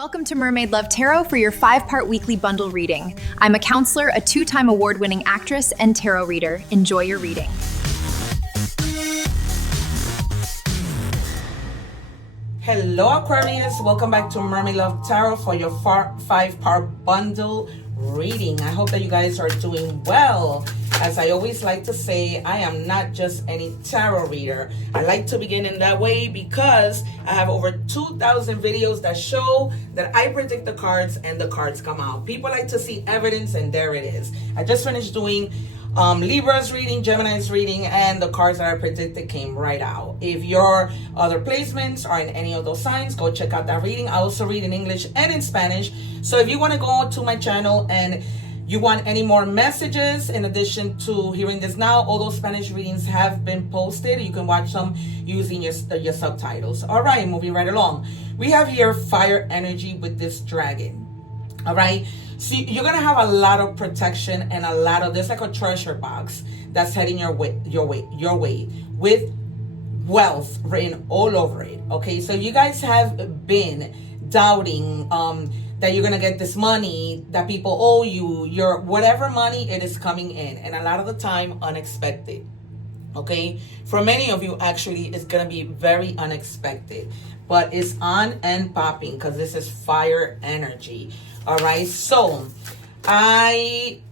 Welcome to Mermaid Love Tarot for your 5-part weekly bundle reading. I'm a counselor, a 2-time award-winning actress, and tarot reader. Enjoy your reading. Hello Aquarius, welcome back to Mermaid Love Tarot for your 5-part bundle reading. I hope that you guys are doing well. As I always like to say, I am not just any tarot reader. I like to begin in that way because I have over 2,000 videos that show that I predict the cards and the cards come out. People like to see evidence, and there it is. I just finished doing Libra's reading, Gemini's reading, and the cards that I predicted came right out. If your other placements are in any of those signs, go check out that reading. I also read in English and in Spanish. So if you want to go to my channel and you want any more messages in addition to hearing this now, all those Spanish readings have been posted. You can watch them using your subtitles. All right, moving right along. We have here fire energy with this dragon. All right, so you're gonna have a lot of protection and a lot of, there's like a treasure box that's heading your way with wealth written all over it. Okay, so you guys have been doubting that you're gonna get this money that people owe you, your whatever money, it is coming in, and a lot of the time unexpected. Okay, for many of you actually it's gonna be very unexpected, but it's on and popping because this is fire energy. All right, so I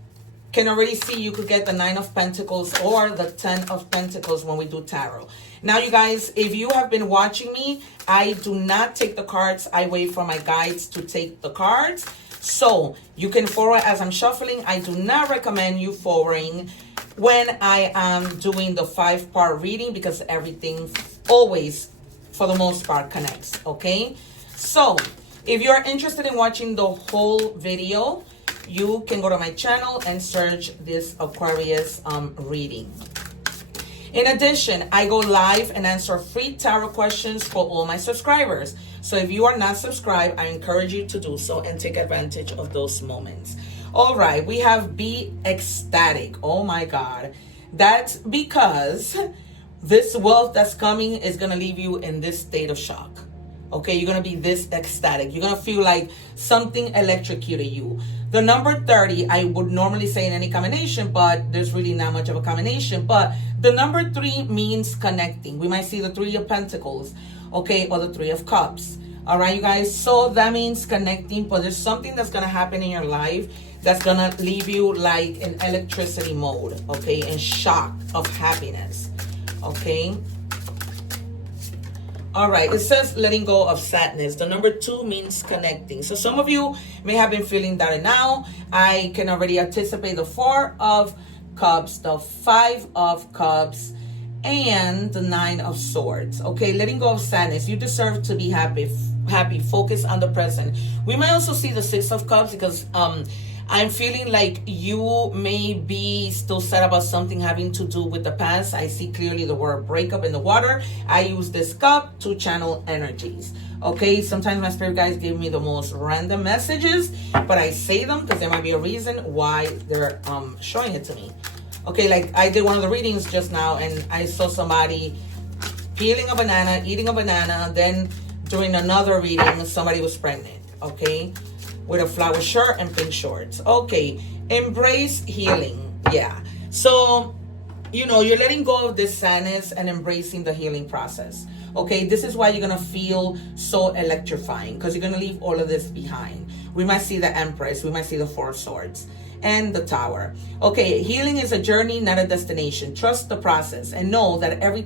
can already see you could get the 9 of Pentacles or the 10 of Pentacles when we do tarot. Now, you guys, if you have been watching me, I do not take the cards. I wait for my guides to take the cards. So you can forward as I'm shuffling. I do not recommend you forwarding when I am doing the 5-part reading because everything always, for the most part, connects. Okay, so if you're interested in watching the whole video, you can go to my channel and search this Aquarius reading. In addition, I go live and answer free tarot questions for all my subscribers. So if you are not subscribed, I encourage you to do so and take advantage of those moments. All right, we have be ecstatic. Oh my God. That's because this wealth that's coming is going to leave you in this state of shock. Okay, you're going to be this ecstatic. You're going to feel like something electrocuted you. The number 30, I would normally say in any combination, but there's really not much of a combination. But the number 3 means connecting. We might see the 3 of Pentacles, okay, or the 3 of Cups. All right, you guys. So that means connecting, but there's something that's going to happen in your life that's going to leave you like in electricity mode, okay, in shock of happiness, okay. All right, it says letting go of sadness. The number 2 means connecting. So some of you may have been feeling that now. I can already anticipate the 4 of Cups, the 5 of Cups, and the 9 of Swords. Okay, letting go of sadness. You deserve to be happy. Focus on the present. We might also see the 6 of Cups because I'm feeling like you may be still sad about something having to do with the past. I see clearly the word breakup in the water. I use this cup to channel energies. Okay, sometimes my spirit guides give me the most random messages, but I say them because there might be a reason why they're showing it to me. Okay, like I did one of the readings just now and I saw somebody peeling a banana, eating a banana, then during another reading somebody was pregnant. Okay, with a flower shirt and pink shorts. Okay, embrace healing. Yeah, so you know you're letting go of this sadness and embracing the healing process. Okay, this is why you're gonna feel so electrifying because you're gonna leave all of this behind. We might see the Empress, we might see the 4 of Swords and the Tower. Okay, healing is a journey, not a destination. Trust the process and know that every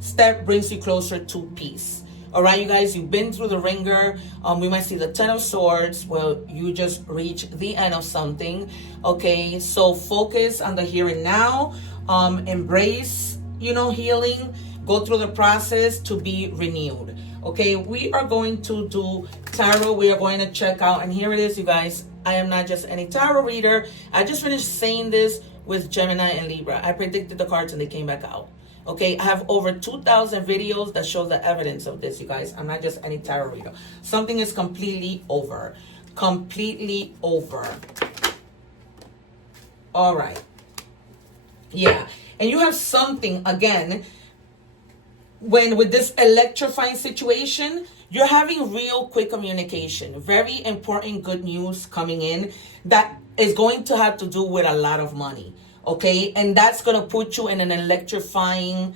step brings you closer to peace. All right, you guys, you've been through the ringer. We might see the 10 of Swords. Well, you just reached the end of something. Okay, so focus on the here and now. Embrace, healing. Go through the process to be renewed. Okay, we are going to do tarot. We are going to check out, and here it is, you guys. I am not just any tarot reader. I just finished saying this with Gemini and Libra. I predicted the cards and they came back out. Okay, I have over 2,000 videos that show the evidence of this, you guys. I'm not just any tarot reader. Something is completely over. Completely over. All right. Yeah. And you have something, again, when with this electrifying situation, You're having real quick communication. Very important good news coming in that is going to have to do with a lot of money. Okay? And that's going to put you in an electrifying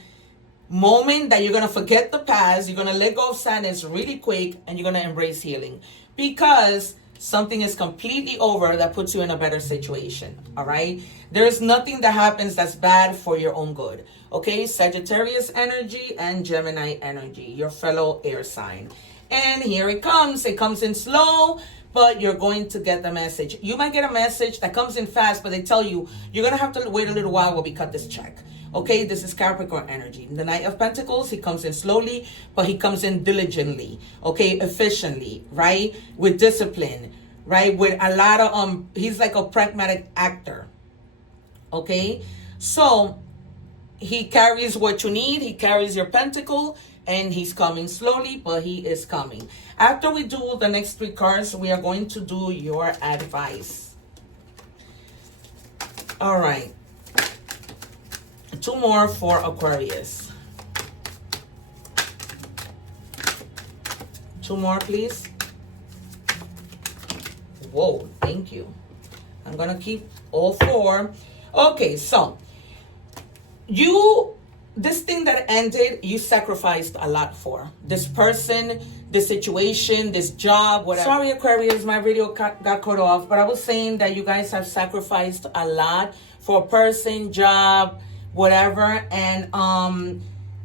moment that you're going to forget the past. You're going to let go of sadness really quick, and you're going to embrace healing. Because something is completely over that puts you in a better situation. All right? There is nothing that happens that's bad for your own good. Okay? Sagittarius energy and Gemini energy, your fellow air sign. And here it comes. It comes in slow, but you're going to get the message. You might get a message that comes in fast, but they tell you, you're going to have to wait a little while while we cut this check. Okay, this is Capricorn energy. The Knight of Pentacles, he comes in slowly, but he comes in diligently. Okay, efficiently, right? With discipline, right? With a lot of, he's like a pragmatic actor. Okay, so he carries what you need. He carries your pentacle, and he's coming slowly, but he is coming. After we do the next 3 cards, we are going to do your advice. All right. 2 more for Aquarius. 2 more, please. Whoa, thank you. I'm going to keep all 4. Okay, so this thing that ended, you sacrificed a lot for. This person, this situation, this job, whatever. Sorry, Aquarius, my video got cut off, but I was saying that you guys have sacrificed a lot for a person, job, whatever, and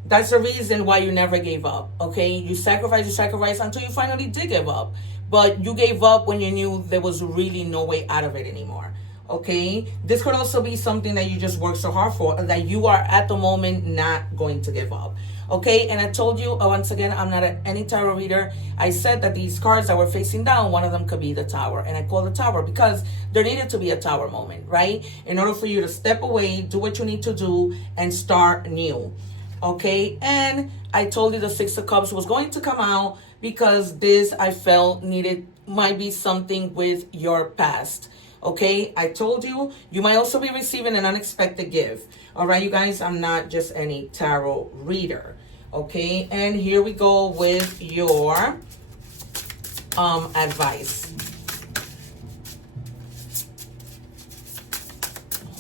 that's the reason why you never gave up. Okay, you sacrificed until you finally did give up, but you gave up when you knew there was really no way out of it anymore. Okay, this could also be something that you just worked so hard for, that you are at the moment not going to give up. Okay, and I told you once again, I'm not any tarot reader. I said that these cards that were facing down, one of them could be the Tower, and I call the Tower because there needed to be a Tower moment, right? In order for you to step away, do what you need to do, and start new. Okay, and I told you the 6 of Cups was going to come out because this, I felt, might be something with your past. Okay, I told you, you might also be receiving an unexpected gift. All right, you guys, I'm not just any tarot reader. Okay, and here we go with your advice.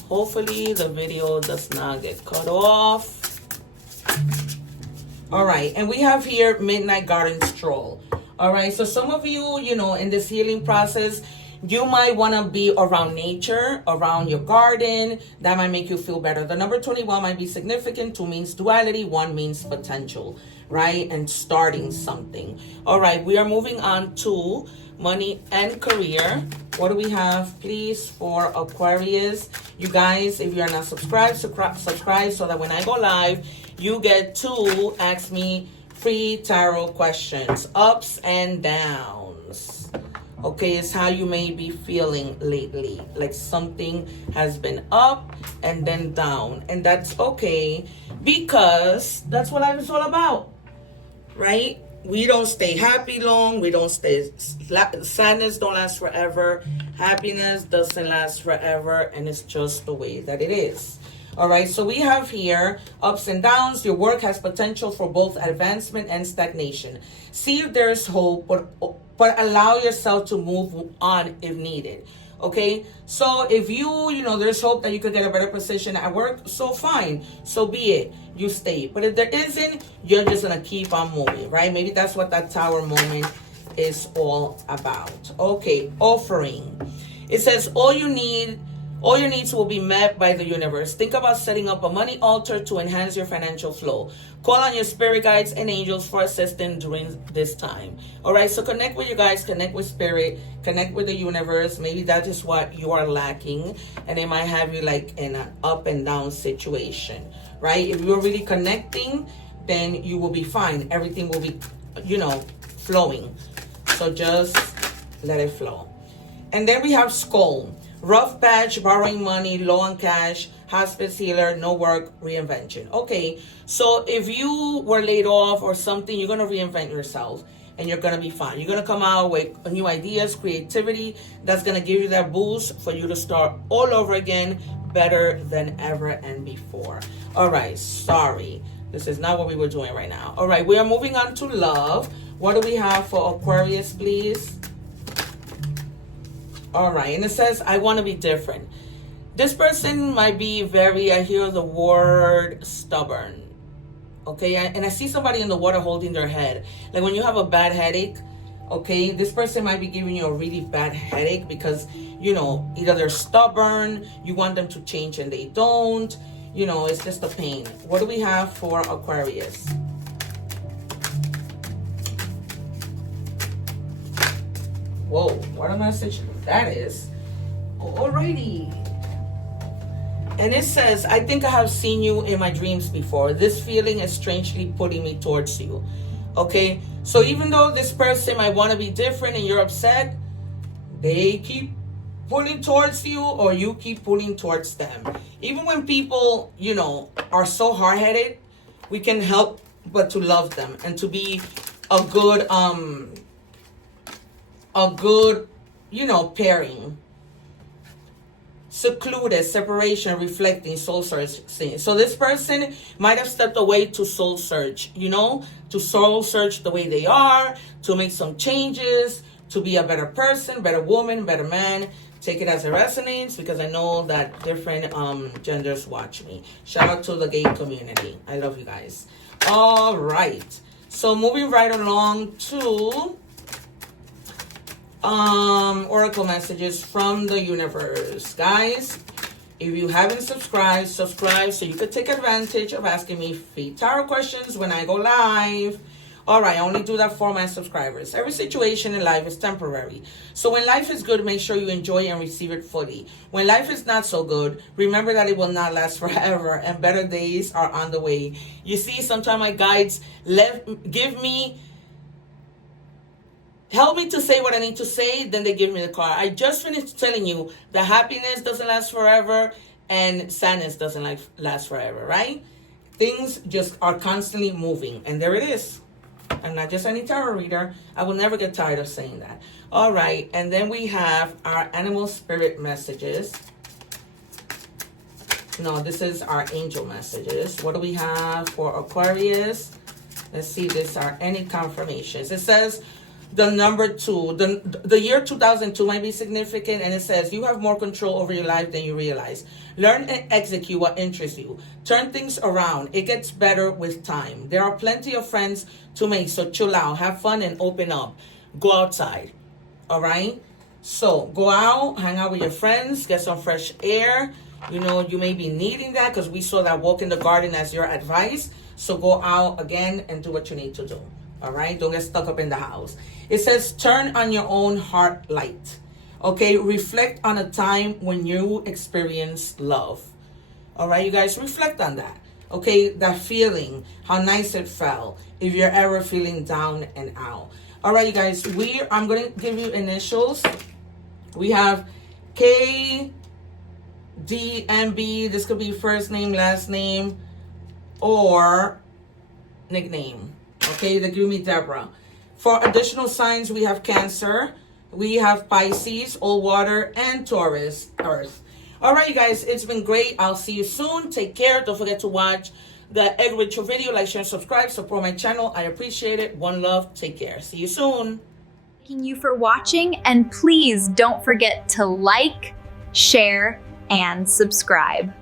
Hopefully the video does not get cut off. All right, and we have here Midnight Garden Stroll. All right, so some of you, in this healing process, you might want to be around nature, around your garden. That might make you feel better. The number 21 might be significant. 2 means duality. 1 means potential, right? And starting something. All right, we are moving on to money and career. What do we have, please, for Aquarius? You guys, if you are not subscribed, subscribe so that when I go live, you get to ask me free tarot questions, ups and downs. Okay, it's how you may be feeling lately. Like something has been up and then down. And that's okay, because that's what life is all about, right? We don't stay happy long. We don't stay... Sadness don't last forever. Happiness doesn't last forever. And it's just the way that it is. All right, so we have here ups and downs. Your work has potential for both advancement and stagnation. See if there's hope, but allow yourself to move on if needed. Okay, so if there's hope that you could get a better position at work, so fine, so be it, you stay. But if there isn't, you're just gonna keep on moving, right? Maybe that's what that Tower moment is all about. Okay, offering. It says all your needs will be met by the universe. Think about setting up a money altar to enhance your financial flow. Call on your spirit guides and angels for assistance during this time. All right, so connect with you guys, connect with spirit, connect with the universe. Maybe that is what you are lacking, and it might have you like in an up and down situation, right? If you're really connecting, then you will be fine. Everything will be, flowing. So just let it flow. And then we have Skull. Rough patch, borrowing money, low on cash, hospice healer, no work, reinvention. Okay, so if you were laid off or something, you're going to reinvent yourself and you're going to be fine. You're going to come out with new ideas, creativity. That's going to give you that boost for you to start all over again, better than ever and before. All right, sorry. This is not what we were doing right now. All right, we are moving on to love. What do we have for Aquarius, please? All right, and it says, I want to be different. This person might be very, I hear the word stubborn. Okay, and I see somebody in the water holding their head. Like when you have a bad headache, okay, this person might be giving you a really bad headache because, you know, either they're stubborn, you want them to change and they don't. You know, it's just a pain. What do we have for Aquarius? Whoa, what a message that is. Alrighty. And it says, I think I have seen you in my dreams before. This feeling is strangely pulling me towards you. Okay, so even though this person might want to be different and you're upset, they keep pulling towards you or you keep pulling towards them. Even when people, you know, are so hard-headed, we can help but to love them and to be a good, you know, pairing. Secluded, separation, reflecting, soul searching. So this person might have stepped away to soul search, you know, to soul search the way they are, to make some changes, to be a better person, better woman, better man. Take it as it resonates, because I know that different genders watch me. Shout out to the gay community. I love you guys. All right. So moving right along to oracle messages from the universe. Guys, if you haven't subscribed, subscribe so you could take advantage of asking me free tarot questions when I go live. All right, I only do that for my subscribers. Every situation in life is temporary. So when life is good, make sure you enjoy and receive it fully. When life is not so good, remember that it will not last forever and better days are on the way. You see, sometimes my guides help me to say what I need to say, then they give me the card. I just finished telling you that happiness doesn't last forever and sadness doesn't last forever, right? Things just are constantly moving, and there it is. I'm not just any tarot reader. I will never get tired of saying that. All right, and then we have our animal spirit messages. No, this is our angel messages. What do we have for Aquarius? Let's see if there are any confirmations. It says, the number 2, the year 2002 might be significant, and it says, you have more control over your life than you realize. Learn and execute what interests you. Turn things around. It gets better with time. There are plenty of friends to make, so chill out, have fun, and open up. Go outside. All right? So go out, hang out with your friends, get some fresh air. You know, you may be needing that because we saw that walk in the garden as your advice. So go out again and do what you need to do. All right? Don't get stuck up in the house. It says, turn on your own heart light. Okay? Reflect on a time when you experienced love. All right, you guys? Reflect on that. Okay? That feeling, how nice it felt. If you're ever feeling down and out. All right, you guys? I'm going to give you initials. We have K, D, and B. This could be first name, last name, or nickname. Okay, they give me Deborah. For additional signs, we have Cancer, we have Pisces, all water, and Taurus, Earth. All right, you guys, it's been great. I'll see you soon. Take care. Don't forget to watch the Egg Ritual video. Like, share, and subscribe. Support my channel. I appreciate it. One love. Take care. See you soon. Thanking you for watching, and please don't forget to like, share, and subscribe.